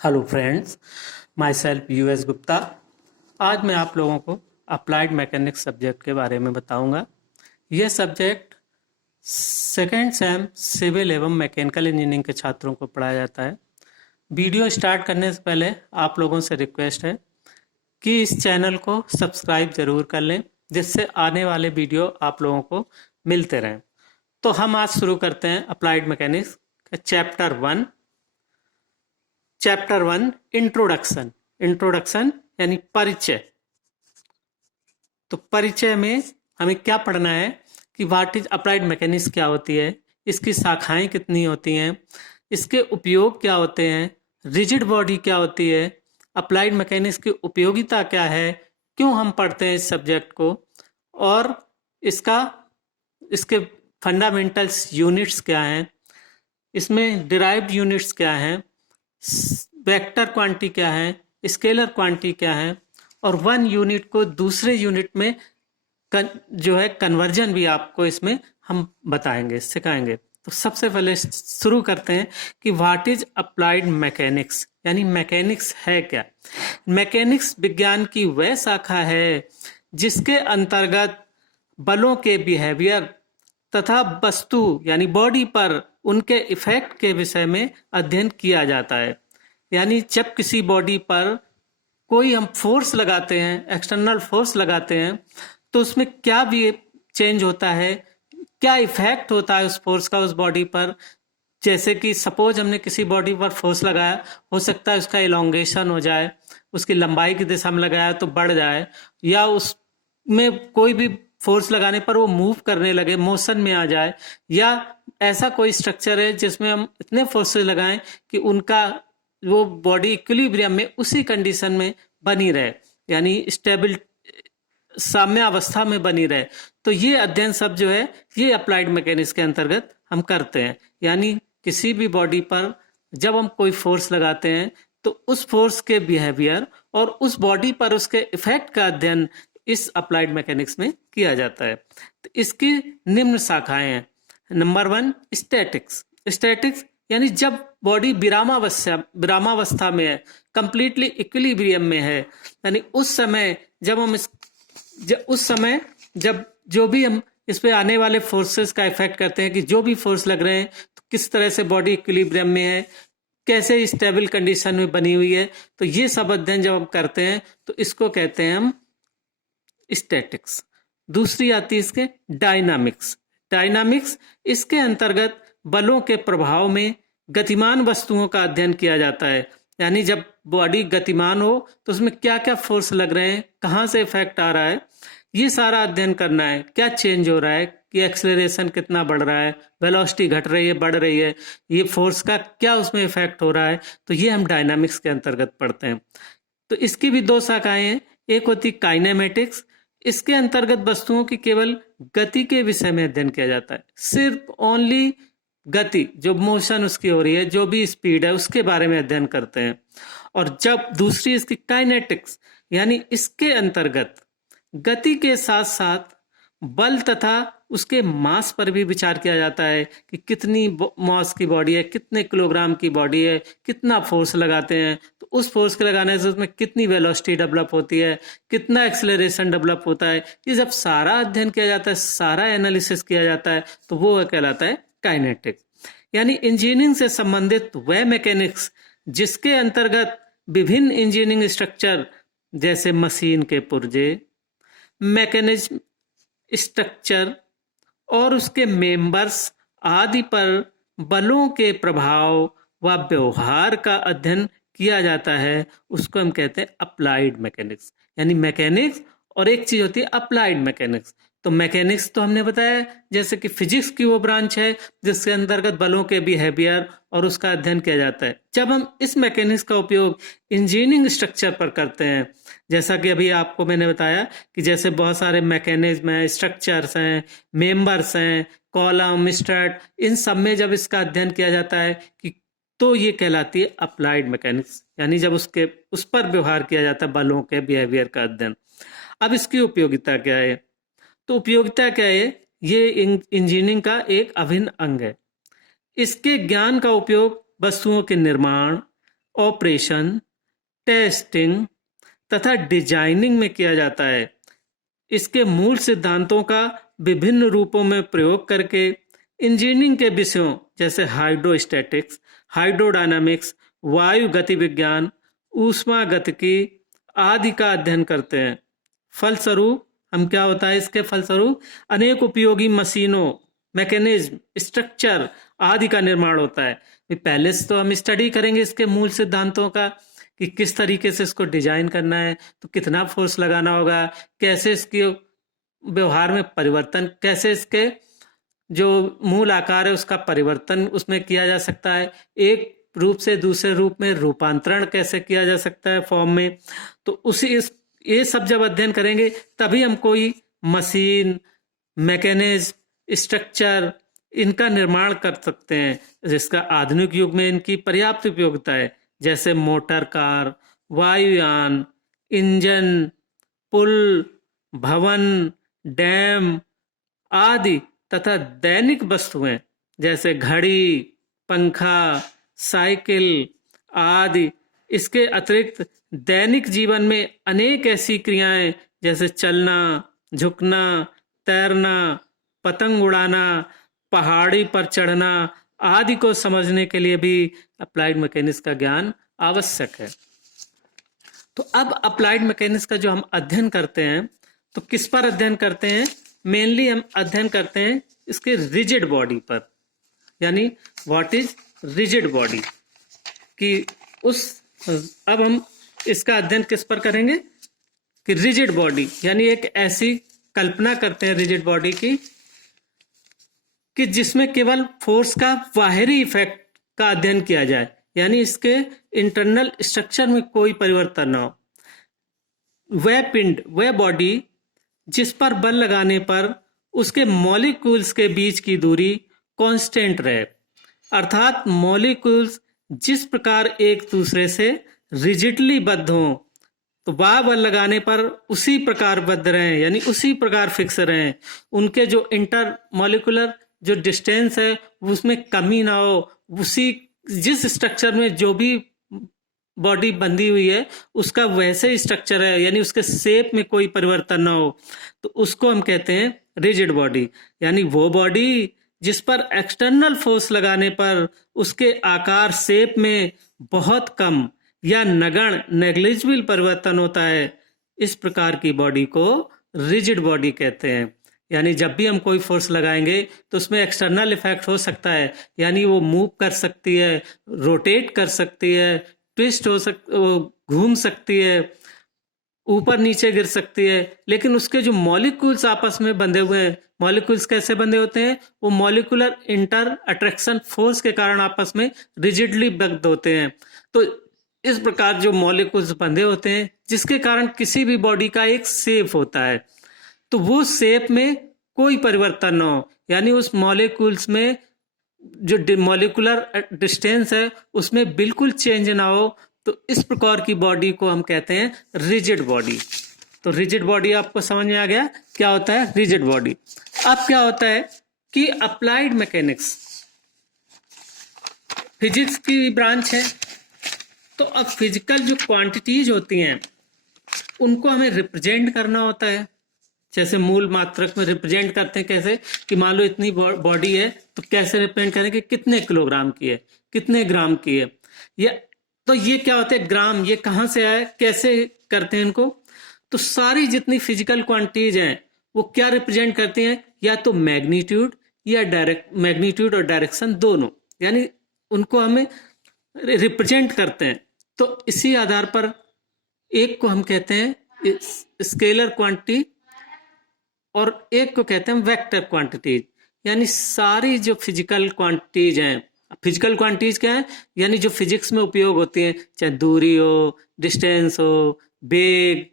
Hello friends, my self US Gupta. आज मैं आप लोगों को अप्लाइड मैकेनिक्स सब्जेक्ट के बारे में बताऊंगा। यह सब्जेक्ट सेकेंड सेम सिविल एवं मैकेनिकल इंजीनियरिंग के छात्रों को पढ़ाया जाता है। वीडियो स्टार्ट करने से पहले आप लोगों से रिक्वेस्ट है कि इस चैनल को सब्सक्राइब जरूर कर लें, जिससे आने वाले वीडियो आप लोगों को मिलते रहें। तो हम आज शुरू करते हैं अप्लाइड मैकेनिक्स का चैप्टर 1 इंट्रोडक्शन यानी परिचय। तो परिचय में हमें क्या पढ़ना है कि व्हाट इज अप्लाइड मैकेनिक्स, क्या होती है, इसकी शाखाएं कितनी होती हैं, इसके उपयोग क्या होते हैं, रिजिड बॉडी क्या होती है, अप्लाइड मैकेनिक्स की उपयोगिता क्या है, क्यों हम पढ़ते हैं इस सब्जेक्ट को, और इसका इसके फंडामेंटल्स यूनिट्स क्या हैं, इसमें डिराइव्ड यूनिट्स क्या हैं, वेक्टर क्वांटिटी क्या है, स्केलर क्वांटिटी क्या है, और वन यूनिट को दूसरे यूनिट में जो है कन्वर्जन भी आपको इसमें हम बताएंगे, सिखाएंगे। तो सबसे पहले शुरू करते हैं कि व्हाट इज अप्लाइड मैकेनिक्स, यानी मैकेनिक्स है क्या। मैकेनिक्स विज्ञान की वह शाखा है जिसके अंतर्गत बलों के बिहेवियर तथा वस्तु यानी बॉडी पर उनके इफेक्ट के विषय में अध्ययन किया जाता है। यानी जब किसी बॉडी पर कोई हम फोर्स लगाते हैं, एक्सटर्नल फोर्स लगाते हैं, तो उसमें क्या भी चेंज होता है, क्या इफेक्ट होता है उस फोर्स का उस बॉडी पर। जैसे कि सपोज हमने किसी बॉडी पर फोर्स लगाया, हो सकता है उसका इलोंगेशन हो जाए, उसकी लंबाई की दिशा में लगाया तो बढ़ जाए, या उसमें कोई भी फोर्स लगाने पर वो मूव करने लगे, मोशन में आ जाए, या ऐसा कोई स्ट्रक्चर है जिसमें हम इतने फोर्सेस लगाएं कि उनका वो बॉडी इक्विलिब्रियम में उसी कंडीशन में बनी रहे, यानी स्टेबल साम्य अवस्था में बनी रहे। तो ये अध्ययन सब जो है ये अप्लाइड मैकेनिक्स के अंतर्गत हम करते हैं। यानी किसी भी बॉडी पर जब हम कोई फोर्स लगाते हैं तो उस फोर्स के बिहेवियर और उस बॉडी पर उसके इफेक्ट का अध्ययन इस अप्लाइड मैकेनिक्स में किया जाता है। तो इसकी निम्न शाखाएं हैं। नंबर 1 स्टैटिक्स यानी जब बॉडी विरामावस्था में है, कंप्लीटली इक्विलिब्रियम में है, यानी उस समय जब जो भी हम इस पे आने वाले फोर्सेस का इफेक्ट करते हैं कि जो भी फोर्स लग रहे हैं तो किस तरह से बॉडी इक्विलिब्रियम में है, कैसे स्टेबल कंडीशन में बनी हुई है, तो ये सब अध्ययन जब हम करते हैं तो इसको कहते हैं हम स्टैटिक्स। दूसरी आती है इसके डायनामिक्स इसके अंतर्गत बलों के प्रभाव में गतिमान वस्तुओं का अध्ययन किया जाता है। यानी जब बॉडी गतिमान हो तो उसमें क्या क्या फोर्स लग रहे हैं, कहाँ से इफेक्ट आ रहा है, ये सारा अध्ययन करना है। क्या चेंज हो रहा है कि एक्सेलरेशन कितना बढ़ रहा है, वेलोसिटी घट रही है, बढ़ रही है, ये फोर्स का क्या उसमें इफेक्ट हो रहा है, तो ये हम डायनामिक्स के अंतर्गत पढ़ते हैं। तो इसकी भी 2 शाखाएं हैं। एक होती काइनेमेटिक्स, इसके अंतर्गत वस्तुओं की केवल गति के विषय में अध्ययन किया जाता है, सिर्फ ओनली गति, जो मोशन उसकी हो रही है, जो भी स्पीड है उसके बारे में अध्ययन करते हैं। और जब दूसरी इसकी काइनेटिक्स, यानी इसके अंतर्गत गति के साथ साथ बल तथा उसके मास पर भी विचार किया जाता है कि कितनी मास की बॉडी है, कितने किलोग्राम की बॉडी है, कितना फोर्स लगाते हैं, तो उस फोर्स के लगाने से उसमें कितनी वेलोसिटी डेवलप होती है, कितना एक्सेलरेशन डेवलप होता है। ये जब सारा अध्ययन किया जाता है, सारा एनालिसिस किया जाता है, तो वो कहलाता है काइनेटिक्स। यानी इंजीनियरिंग से संबंधित वह मैकेनिक्स जिसके अंतर्गत विभिन्न इंजीनियरिंग स्ट्रक्चर जैसे मशीन के पुर्जे, मैकेनिज्म स्ट्रक्चर और उसके मेंबर्स आदि पर बलों के प्रभाव व व्यवहार का अध्ययन किया जाता है, उसको हम कहते हैं अप्लाइड मैकेनिक्स। यानी मैकेनिक्स और एक चीज होती है अप्लाइड मैकेनिक्स। तो मैकेनिक्स तो हमने बताया जैसे कि फिजिक्स की वो ब्रांच है जिसके अंतर्गत बलों के बिहेवियर और उसका अध्ययन किया जाता है। जब हम इस मैकेनिक्स का उपयोग इंजीनियरिंग स्ट्रक्चर पर करते हैं, जैसा कि अभी आपको मैंने बताया कि जैसे बहुत सारे मैकेनिज्म हैं, स्ट्रक्चर्स हैं, मेंबर्स हैं, कॉलम, स्ट्रट, इन सब में जब इसका अध्ययन किया जाता है कि तो ये कहलाती है अप्लाइड मैकेनिक्स। यानी जब उस पर व्यवहार किया जाता है बलों के बिहेवियर का अध्ययन। अब इसकी उपयोगिता क्या है? तो उपयोगिता क्या है? ये इंजीनियरिंग का एक अभिन्न अंग है। इसके ज्ञान का उपयोग वस्तुओं के निर्माण, ऑपरेशन, टेस्टिंग तथा डिजाइनिंग में किया जाता है। इसके मूल सिद्धांतों का विभिन्न रूपों में प्रयोग करके इंजीनियरिंग के विषयों जैसे हाइड्रोस्टैटिक्स, हाइड्रोडायनामिक्स, वायु गति विज्ञान, ऊष्मा गतिकी आदि का अध्ययन करते हैं। फलस्वरूप हम क्या होता है, इसके फलस्वरूप अनेक उपयोगी मशीनों, मैकेनिज्म, स्ट्रक्चर आदि का निर्माण होता है। पहले से तो हम स्टडी करेंगे इसके मूल सिद्धांतों का कि किस तरीके से इसको डिजाइन करना है, तो कितना फोर्स लगाना होगा, कैसे इसके व्यवहार में परिवर्तन, कैसे इसके जो मूल आकार है उसका परिवर्तन उसमें किया जा सकता है, एक रूप से दूसरे रूप में रूपांतरण कैसे किया जा सकता है फॉर्म में। तो ये सब जब अध्ययन करेंगे तभी हम कोई मशीन, मैकेनिज्म, स्ट्रक्चर इनका निर्माण कर सकते हैं, जिसका आधुनिक युग में इनकी पर्याप्त उपयोगिता है, जैसे मोटर कार, वायुयान, इंजन, पुल, भवन, डैम आदि तथा दैनिक वस्तुएं जैसे घड़ी, पंखा, साइकिल आदि। इसके अतिरिक्त दैनिक जीवन में अनेक ऐसी क्रियाएं जैसे चलना, झुकना, तैरना, पतंग उड़ाना, पहाड़ी पर चढ़ना आदि को समझने के लिए भी अप्लाइड मैकेनिक्स का ज्ञान आवश्यक है। तो अब अप्लाइड मैकेनिक्स का जो हम अध्ययन करते हैं तो किस पर अध्ययन करते हैं? मेनली हम अध्ययन करते हैं इसके रिजिड बॉडी पर, यानी व्हाट इज रिजिड बॉडी कि अब हम इसका अध्ययन किस पर करेंगे कि रिजिड बॉडी, यानी एक ऐसी कल्पना करते हैं रिजिड बॉडी की कि जिसमें केवल फोर्स का बाहरी इफेक्ट का अध्ययन किया जाए, यानी इसके इंटरनल स्ट्रक्चर में कोई परिवर्तन ना हो। वह पिंड, वह बॉडी जिस पर बल लगाने पर उसके मॉलिक्यूल्स के बीच की दूरी कांस्टेंट रहे, अर्थात मॉलिक्यूल्स जिस प्रकार एक दूसरे से रिजिडली बद्ध हों तो वह बल लगाने पर उसी प्रकार बद्ध रहें, यानी उसी प्रकार फिक्स रहें। उनके जो इंटर मॉलिकुलर जो डिस्टेंस है उसमें कमी ना हो, उसी जिस स्ट्रक्चर में जो भी बॉडी बंधी हुई है उसका वैसे ही स्ट्रक्चर है, यानी उसके शेप में कोई परिवर्तन ना हो, तो उसको हम कहते हैं रिजिड बॉडी। यानी वो बॉडी जिस पर एक्सटर्नल फोर्स लगाने पर उसके आकार शेप में बहुत कम या नगण्य नेग्लिजिबल परिवर्तन होता है, इस प्रकार की बॉडी को रिजिड बॉडी कहते हैं। यानी जब भी हम कोई फोर्स लगाएंगे तो उसमें एक्सटर्नल इफेक्ट हो सकता है, यानी वो मूव कर सकती है, रोटेट कर सकती है, ट्विस्ट घूम सकती है, ऊपर नीचे गिर सकती है, लेकिन उसके जो मॉलिक्यूल्स आपस में बंधे हुए हैं, मॉलिक्यूल्स कैसे बंधे होते हैं? वो मॉलिकुलर इंटर अट्रैक्शन फोर्स के कारण आपस में रिजिडली बंध होते हैं। तो इस प्रकार जो मॉलिक्यूल्स बंधे होते हैं जिसके कारण किसी भी बॉडी का एक शेप होता है, तो वो शेप में कोई परिवर्तन ना हो, यानी उस मॉलिक्यूल्स में जो मॉलिकुलर डिस्टेंस है उसमें बिल्कुल चेंज ना हो, तो इस प्रकार की बॉडी को हम कहते हैं रिजिड बॉडी। तो रिजिड बॉडी आपको समझ में आ गया क्या होता है रिजिड बॉडी। अब क्या होता है कि अप्लाइड मैकेनिक्स फिजिक्स की ब्रांच है, तो अब फिजिकल जो क्वांटिटीज होती हैं उनको हमें रिप्रेजेंट करना होता है, जैसे मूल मात्रक में रिप्रेजेंट करते हैं कैसे कि मान लो इतनी बॉडी है तो कैसे रिप्रेजेंट करें कि कितने किलोग्राम की है, कितने ग्राम की है, या तो ये क्या होते हैं ग्राम, ये कहाँ से आए, कैसे करते हैं इनको? तो सारी जितनी फिजिकल क्वांटिटीज हैं वो क्या रिप्रेजेंट करती हैं, या तो मैग्नीट्यूड या डायरेक्ट, मैग्नीट्यूड और डायरेक्शन दोनों, यानी उनको हमें रिप्रेजेंट करते हैं। तो इसी आधार पर एक को हम कहते हैं स्केलर क्वांटिटी और एक को कहते हैं वेक्टर क्वांटिटीज। यानी सारी जो फिजिकल क्वांटिटीज हैं, फिजिकल क्वांटिटीज क्या है, यानी जो फिजिक्स में उपयोग होती हैं, चाहे दूरी हो, डिस्टेंस हो, वेग,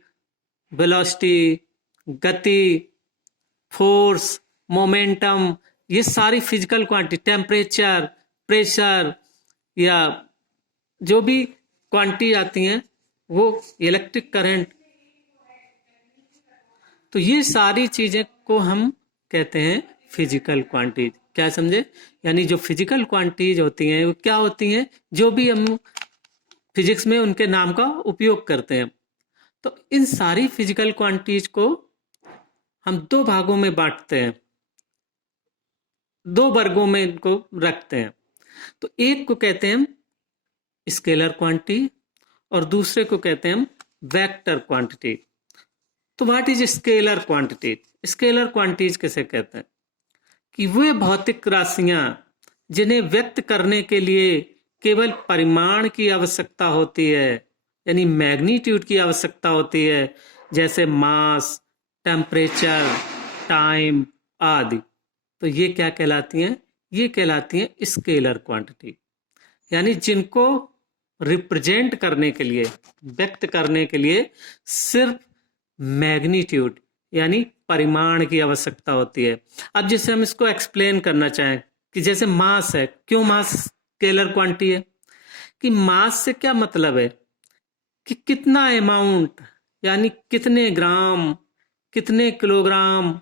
वेलोसिटी, गति, फोर्स, मोमेंटम, ये सारी फिजिकल क्वांटिटी, टेम्परेचर, प्रेशर या जो भी क्वांटिटी आती हैं, वो इलेक्ट्रिक करंट, तो ये सारी चीजें को हम कहते हैं फिजिकल क्वांटिटीज। क्या समझे? यानी जो फिजिकल क्वांटिटीज होती हैं वो क्या होती हैं, जो भी हम फिजिक्स में उनके नाम का उपयोग करते हैं। तो इन सारी फिजिकल क्वांटिटीज को हम दो भागों में बांटते हैं, दो वर्गों में इनको रखते हैं। तो एक को कहते हैं हम स्केलर क्वांटिटी और दूसरे को कहते हैं हम वेक्टर क्वांटिटी। तो what is scalar quantity? Scalar quantities किसे कहते हैं? कि वे भौतिक राशियां जिन्हें व्यक्त करने के लिए केवल परिमाण की आवश्यकता होती है, यानी मैग्नीट्यूड की आवश्यकता होती है, जैसे मास, टेम्परेचर, टाइम आदि। तो ये क्या कहलाती हैं? ये कहलाती हैं स्केलर क्वांटिटी, यानी जिनको रिप्रेजेंट करने के लिए, व्यक्त करने के लिए सिर्फ मैग्नीट्यूड यानी परिमाण की आवश्यकता होती है। अब जैसे हम इसको एक्सप्लेन करना चाहें कि जैसे मास है, क्यों मास स्केलर क्वांटिटी है? कि मास से क्या मतलब है कि कितना अमाउंट, यानी कितने ग्राम, कितने किलोग्राम।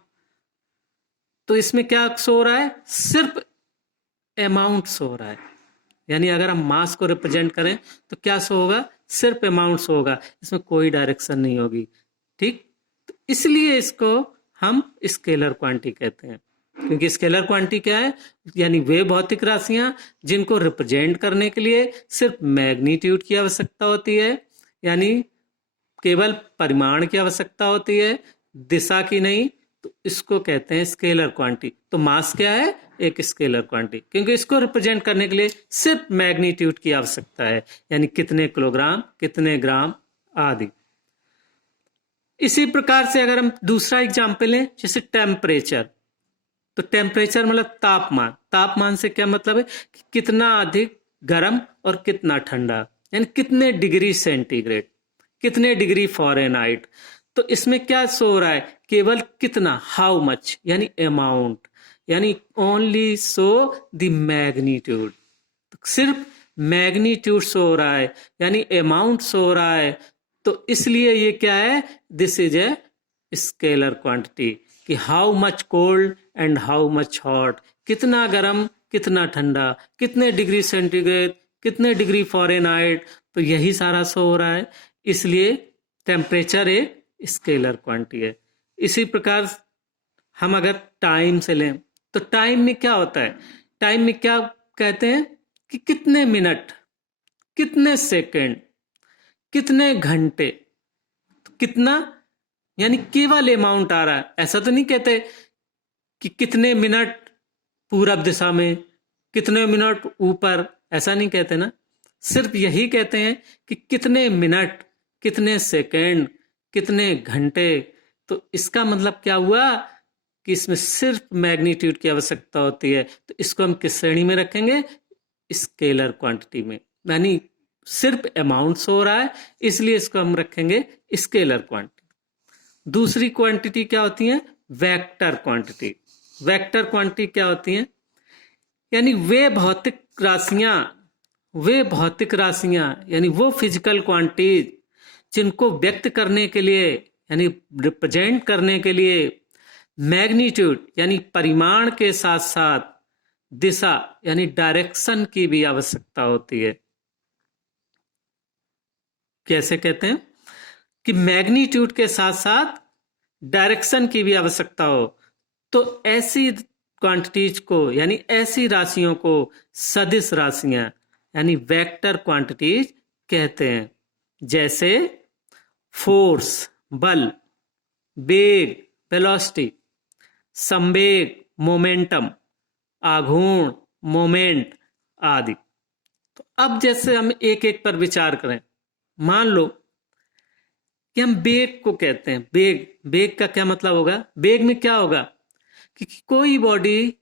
तो इसमें क्या शो हो रहा है? सिर्फ अमाउंट शो हो रहा है। यानी अगर हम मास को रिप्रेजेंट करें तो क्या शो होगा? सिर्फ अमाउंट शो होगा, इसमें कोई डायरेक्शन नहीं होगी। ठीक, तो इसलिए इसको हम स्केलर क्वांटिटी कहते हैं। क्योंकि स्केलर क्वांटिटी क्या है? यानी वे भौतिक राशियां जिनको रिप्रेजेंट करने के लिए सिर्फ मैग्नीट्यूड की आवश्यकता होती है, यानी केवल परिमाण की आवश्यकता होती है, दिशा की नहीं। तो इसको कहते हैं स्केलर क्वांटिटी। तो मास क्या है? एक स्केलर क्वांटिटी, क्योंकि इसको रिप्रेजेंट करने के लिए सिर्फ मैग्नीट्यूड की आवश्यकता है, यानी कितने किलोग्राम, कितने ग्राम आदि। इसी प्रकार से अगर हम दूसरा एग्जाम्पल लें, जैसे टेम्परेचर। तो टेम्परेचर मतलब तापमान। तापमान से क्या मतलब है? कि कितना अधिक गर्म और कितना ठंडा, यानी कितने डिग्री सेंटीग्रेड, कितने डिग्री फ़ारेनहाइट। तो इसमें क्या शो हो रहा है? केवल कितना, हाउ मच, यानी अमाउंट, यानी ओनली शो द मैग्नीट्यूड। सिर्फ मैग्नीट्यूड शो हो रहा है, यानी अमाउंट शो हो रहा है। तो इसलिए ये क्या है? This is a scalar quantity, कि how much cold and how much hot, कितना गर्म, कितना ठंडा, कितने डिग्री सेंटीग्रेड, कितने डिग्री फ़ारेनहाइट। तो यही सारा शो हो रहा है, इसलिए टेम्परेचर एक स्केलर क्वांटिटी है। इसी प्रकार हम अगर टाइम से लें, तो टाइम में क्या होता है? टाइम में क्या कहते हैं? कि कितने मिनट, कितने सेकंड, कितने घंटे। तो कितना यानी केवल अमाउंट आ रहा है, ऐसा तो नहीं कहते कि कितने मिनट पूरब दिशा में, कितने मिनट ऊपर, ऐसा नहीं कहते ना। सिर्फ यही कहते हैं कि कितने मिनट, कितने सेकंड, कितने घंटे। तो इसका मतलब क्या हुआ? कि इसमें सिर्फ मैग्नीट्यूड की आवश्यकता होती है। तो इसको हम किस श्रेणी में रखेंगे? स्केलर क्वांटिटी में, यानी सिर्फ अमाउंट हो रहा है, इसलिए इसको हम रखेंगे स्केलर क्वांटिटी। दूसरी क्वांटिटी क्या होती है? Vector quantity. वेक्टर क्वांटिटी क्या होती है? यानी वे भौतिक राशियां यानी वो फिजिकल क्वांटिटी जिनको व्यक्त करने के लिए, यानी रिप्रेजेंट करने के लिए मैग्नीट्यूड यानी परिमाण के साथ साथ दिशा यानी डायरेक्शन की भी आवश्यकता होती है। कैसे कहते हैं? कि मैग्नीट्यूड के साथ साथ डायरेक्शन की भी आवश्यकता हो। तो ऐसी क्वांटिटीज को, यानी ऐसी राशियों को सदिश राशियां यानी वेक्टर क्वांटिटीज कहते हैं। जैसे फोर्स बल, वेग वेलोसिटी, संवेग मोमेंटम, आघूर्ण मोमेंट आदि। तो अब जैसे हम एक एक पर विचार करें, मान लो कि हम वेग को कहते हैं। वेग का क्या मतलब होगा? वेग में क्या होगा? कि कोई बॉडी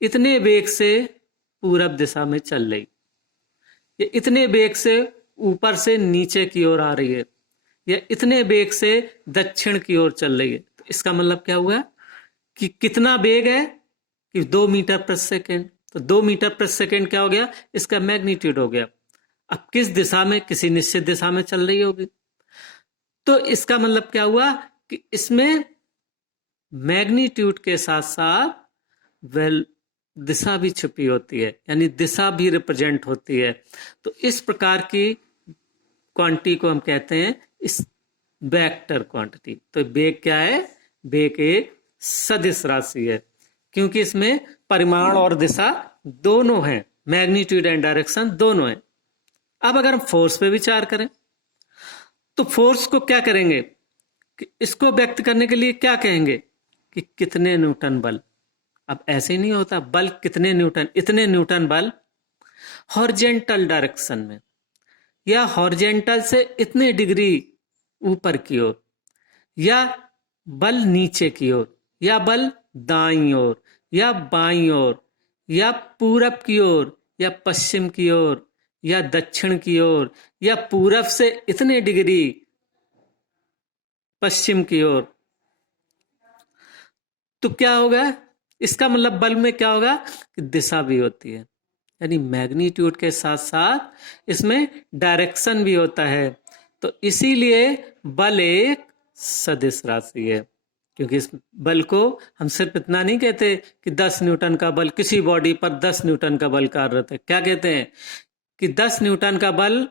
इतने वेग से पूरब दिशा में चल रही, या इतने वेग से ऊपर से नीचे की ओर आ रही है, या इतने वेग से दक्षिण की ओर चल रही है। तो इसका मतलब क्या हुआ? कि कितना वेग है? कि 2 मीटर प्रति सेकेंड। तो 2 मीटर प्रति सेकेंड क्या हो गया? इसका मैग्नीट्यूड हो गया। अब किस दिशा में? किसी निश्चित दिशा में चल रही होगी। तो इसका मतलब क्या हुआ? कि इसमें मैग्नीट्यूड के साथ साथ दिशा भी छुपी होती है, यानी दिशा भी रिप्रेजेंट होती है। तो इस प्रकार की क्वांटिटी को हम कहते हैं इस वेक्टर क्वांटिटी। तो वेग क्या है? वेग एक सदिश राशि है, क्योंकि इसमें परिमाण और दिशा दोनों हैं, मैग्नीट्यूड एंड डायरेक्शन दोनों हैं। अब अगर हम फोर्स पे विचार करें तो फोर्स को क्या करेंगे कि इसको व्यक्त करने के लिए क्या कहेंगे कि कितने न्यूटन बल। अब ऐसे ही नहीं होता, बल कितने न्यूटन, इतने न्यूटन बल हॉरिजेंटल डायरेक्शन में, या हॉरिजेंटल से इतने डिग्री ऊपर की ओर, या बल नीचे की ओर, या बल दाईं ओर या बाईं ओर, या पूरब की ओर या पश्चिम की ओर या दक्षिण की ओर, या पूरब से इतने डिग्री पश्चिम की ओर। तो क्या होगा? इसका मतलब बल में क्या होगा कि दिशा भी होती है, यानी मैग्नीट्यूड के साथ साथ इसमें डायरेक्शन भी होता है। तो इसीलिए बल एक सदिश राशि है, क्योंकि इस बल को हम सिर्फ इतना नहीं कहते कि 10 न्यूटन का बल, किसी बॉडी पर 10 न्यूटन का बल कार्यरत है। क्या कहते हैं कि 10 न्यूटन का बल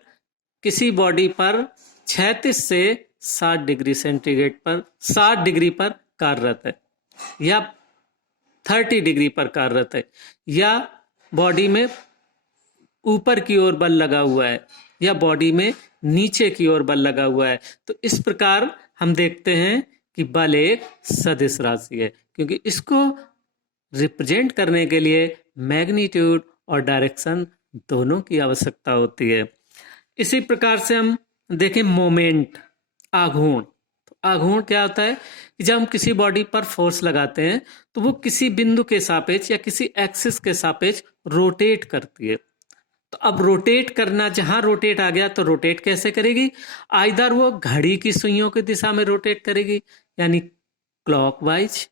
किसी बॉडी पर 36 से 60 डिग्री सेंटीग्रेड पर 60 डिग्री पर कार्यरत है, या 30 डिग्री पर कार्यरत है, या बॉडी में ऊपर की ओर बल लगा हुआ है, या बॉडी में नीचे की ओर बल लगा हुआ है। तो इस प्रकार हम देखते हैं कि बल एक सदिश राशि है, क्योंकि इसको रिप्रेजेंट करने के लिए मैग्नीट्यूड और डायरेक्शन दोनों की आवश्यकता होती है। इसी प्रकार से हम देखें मोमेंट, आघूर्ण। तो आघूर्ण क्या होता है कि जब हम किसी बॉडी पर फोर्स लगाते हैं तो वो किसी बिंदु के सापेक्ष या किसी एक्सिस के सापेक्ष रोटेट करती है। तो अब रोटेट करना, जहां रोटेट आ गया तो रोटेट कैसे करेगी? आइदर वो घड़ी की सुइयों की दिशा में रोटेट करेगी यानी क्लॉकवाइज,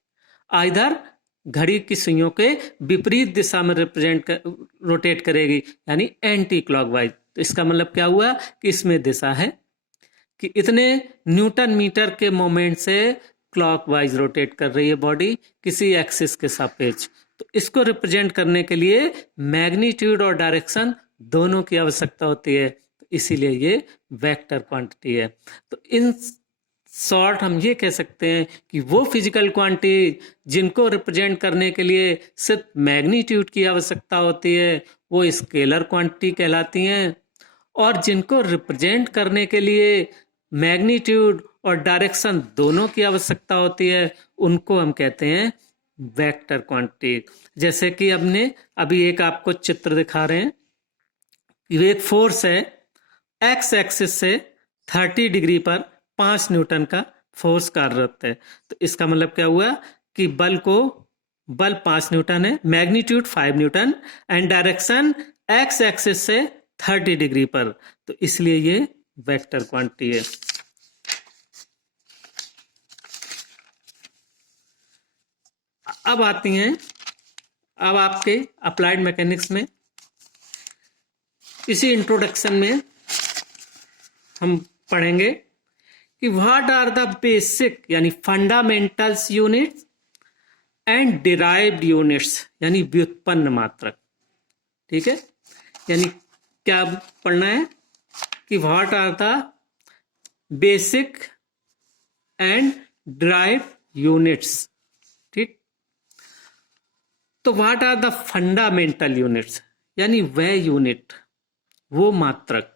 आइदर घड़ी की सुइयों के विपरीत दिशा में रोटेट करेगी यानी एंटी क्लॉकवाइज। तो इसका मतलब क्या हुआ कि इसमें दिशा है कि इतने न्यूटन मीटर के मोमेंट से क्लॉकवाइज रोटेट कर रही है बॉडी किसी एक्सिस के सापेक्ष। तो इसको रिप्रेजेंट करने के लिए मैग्नीट्यूड और डायरेक्शन दोनों की आवश्यकता होती है, तो इसीलिए ये वेक्टर क्वांटिटी है। तो इन शॉर्ट हम ये कह सकते हैं कि वो फिजिकल क्वांटिटी जिनको रिप्रेजेंट करने के लिए सिर्फ मैग्नीट्यूड की आवश्यकता होती है वो स्केलर क्वांटिटी कहलाती हैं, और जिनको रिप्रेजेंट करने के लिए मैग्नीट्यूड और डायरेक्शन दोनों की आवश्यकता होती है उनको हम कहते हैं वेक्टर क्वांटिटी। जैसे कि हमने अभी एक आपको चित्र दिखा रहे हैं कि एक फोर्स है, एक्स एक्सिस से 30 डिग्री पर 5 न्यूटन का फोर्स कार्यरत है। तो इसका मतलब क्या हुआ कि बल 5 न्यूटन है, magnitude 5 Newton and direction x axis से 30 डिग्री पर, तो इसलिए ये वेक्टर क्वांटिटी है। अब आती हैं, अब आपके अप्लाइड मैकेनिक्स में इसी इंट्रोडक्शन में हम पढ़ेंगे कि व्हाट आर द बेसिक यानी fundamentals units and derived units यानी व्युत्पन्न मात्रक। ठीक है, यानी क्या पढ़ना है कि what are the basic and derived units. ठीक, तो what are the fundamental units यानी वह यूनिट, वो मात्रक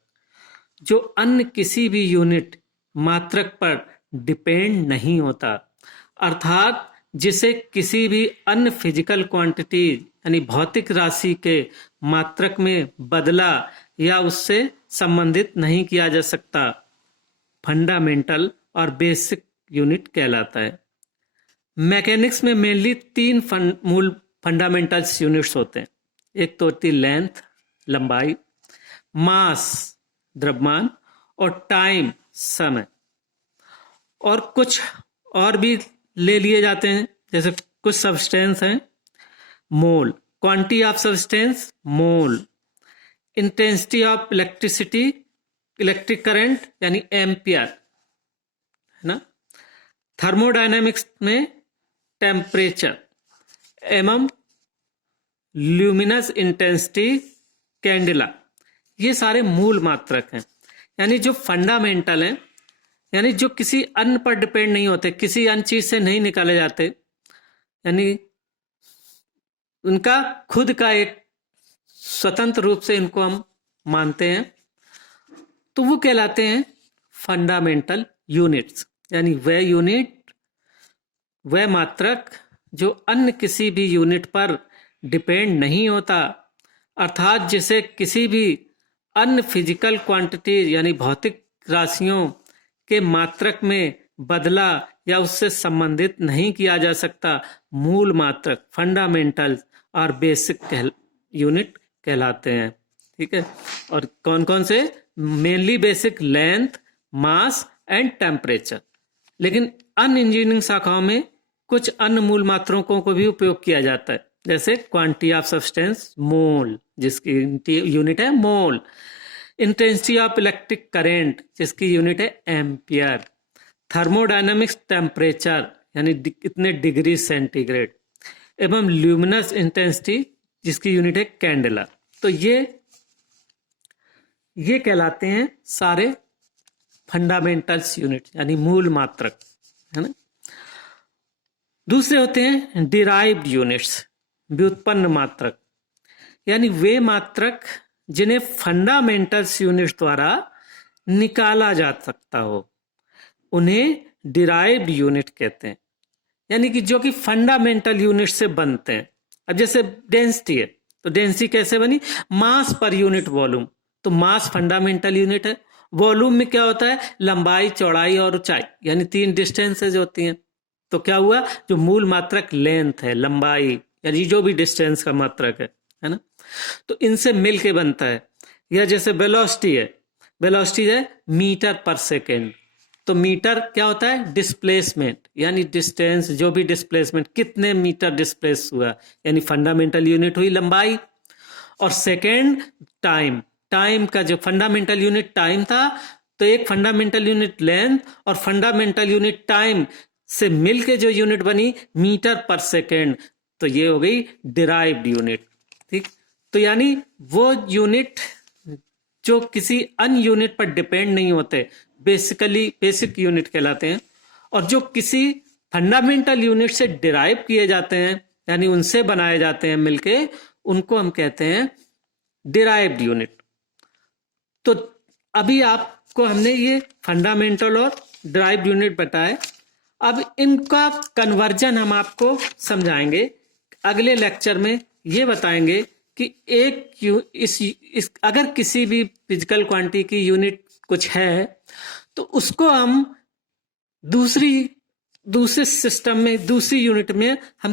जो अन्य किसी भी यूनिट मात्रक पर डिपेंड नहीं होता, अर्थात जिसे किसी भी अन्य फिजिकल क्वांटिटी यानी भौतिक राशि के मात्रक में बदला या उससे संबंधित नहीं किया जा सकता, फंडामेंटल और बेसिक यूनिट कहलाता है। मैकेनिक्स में मेनली 3 मूल फंडामेंटल्स यूनिट्स होते हैं। एक तो होती लेंथ, लंबाई, मास, द्रव्यमान, और टाइम, समय। और कुछ और भी ले लिए जाते हैं, जैसे कुछ सब्सटेंस हैं, mole, quantity of substance mole, intensity of electricity, electric current यानी एम्पियर, है ना। थर्मोडायनेमिक्स में टेम्परेचर एवं ल्यूमिनस इंटेंसिटी, कैंडेला, ये सारे मूल मात्रक हैं। यानी जो फंडामेंटल हैं, यानी जो किसी अन्य पर डिपेंड नहीं होते, किसी अन्य चीज से नहीं निकाले जाते, यानी उनका खुद का एक स्वतंत्र रूप से इनको हम मानते हैं, तो वो कहलाते हैं फंडामेंटल यूनिट्स। यानी वह यूनिट, वह मात्रक जो अन्य किसी भी यूनिट पर डिपेंड नहीं होता, अर्थात जिसे किसी भी अन्य फिजिकल क्वांटिटी यानी भौतिक राशियों के मात्रक में बदला या उससे संबंधित नहीं किया जा सकता। मूल मात्रक, फंडामेंटल और बेसिक यूनिट कहलाते हैं। ठीक है, और कौन कौन से? Mainly basic, length, mass and temperature. लेकिन अन्य इंजीनियरिंग शाखाओं में कुछ अन्य मूल मात्रकों को भी उपयोग किया जाता है, जैसे क्वांटिटी ऑफ सब्सटेंस, मोल, जिसकी यूनिट है मोल। इंटेंसिटी ऑफ इलेक्ट्रिक करंट, जिसकी यूनिट है एम्पियर। थर्मोडायनामिक्स, टेम्परेचर यानी इतने डिग्री सेंटीग्रेड, एवं ल्यूमिनस इंटेंसिटी, जिसकी यूनिट है कैंडेला। तो ये कहलाते हैं सारे फंडामेंटल्स यूनिट, यानी मूल मात्रक, है ना। दूसरे होते हैं डिराइव्ड यूनिट्स, व्युत्पन्न मात्रक, यानी वे मात्रक जिन्हें फंडामेंटल्स यूनिट द्वारा निकाला जा सकता हो, उन्हें डिराइव्ड यूनिट कहते हैं। यानी कि जो कि फंडामेंटल यूनिट से बनते हैं। अब जैसे डेंसिटी है, तो डेंसिटी कैसे बनी? मास पर यूनिट वॉल्यूम, तो मास फंडामेंटल यूनिट है। वॉल्यूम में क्या होता है? लंबाई, चौड़ाई और ऊंचाई, यानी 3 डिस्टेंसेज होती हैं। तो क्या हुआ? जो मूल मात्रक लेंथ है, लंबाई, यानी जो भी डिस्टेंस का मात्रक है ना, तो इनसे मिल के बनता है। या जैसे वेलोसिटी है, वेलोसिटी है मीटर पर सेकेंड, तो मीटर क्या होता है? डिस्प्लेसमेंट, यानी डिस्टेंस, जो भी डिस्प्लेसमेंट, कितने मीटर डिस्प्लेस हुआ, यानी फंडामेंटल यूनिट हुई लंबाई। और सेकेंड टाइम, टाइम का जो फंडामेंटल यूनिट टाइम था, तो एक फंडामेंटल यूनिट लेंथ और फंडामेंटल यूनिट टाइम से मिलके जो यूनिट बनी मीटर पर सेकेंड, तो ये हो गई डिराइव्ड यूनिट। ठीक, तो यानी वो यूनिट जो किसी अन्य यूनिट पर डिपेंड नहीं होते, बेसिकली बेसिक यूनिट कहलाते हैं। और जो किसी फंडामेंटल यूनिट से डिराइव किए जाते हैं, यानी उनसे बनाए जाते हैं मिलके, उनको हम कहते हैं डिराइव्ड यूनिट। तो अभी आपको हमने ये फंडामेंटल और डिराइव्ड यूनिट बताए। अब इनका कन्वर्जन हम आपको समझाएंगे। अगले लेक्चर में ये बताएंगे कि अगर किसी भी फिजिकल क्वांटिटी की यूनिट कुछ है, तो उसको हम दूसरे सिस्टम में, दूसरी यूनिट में हम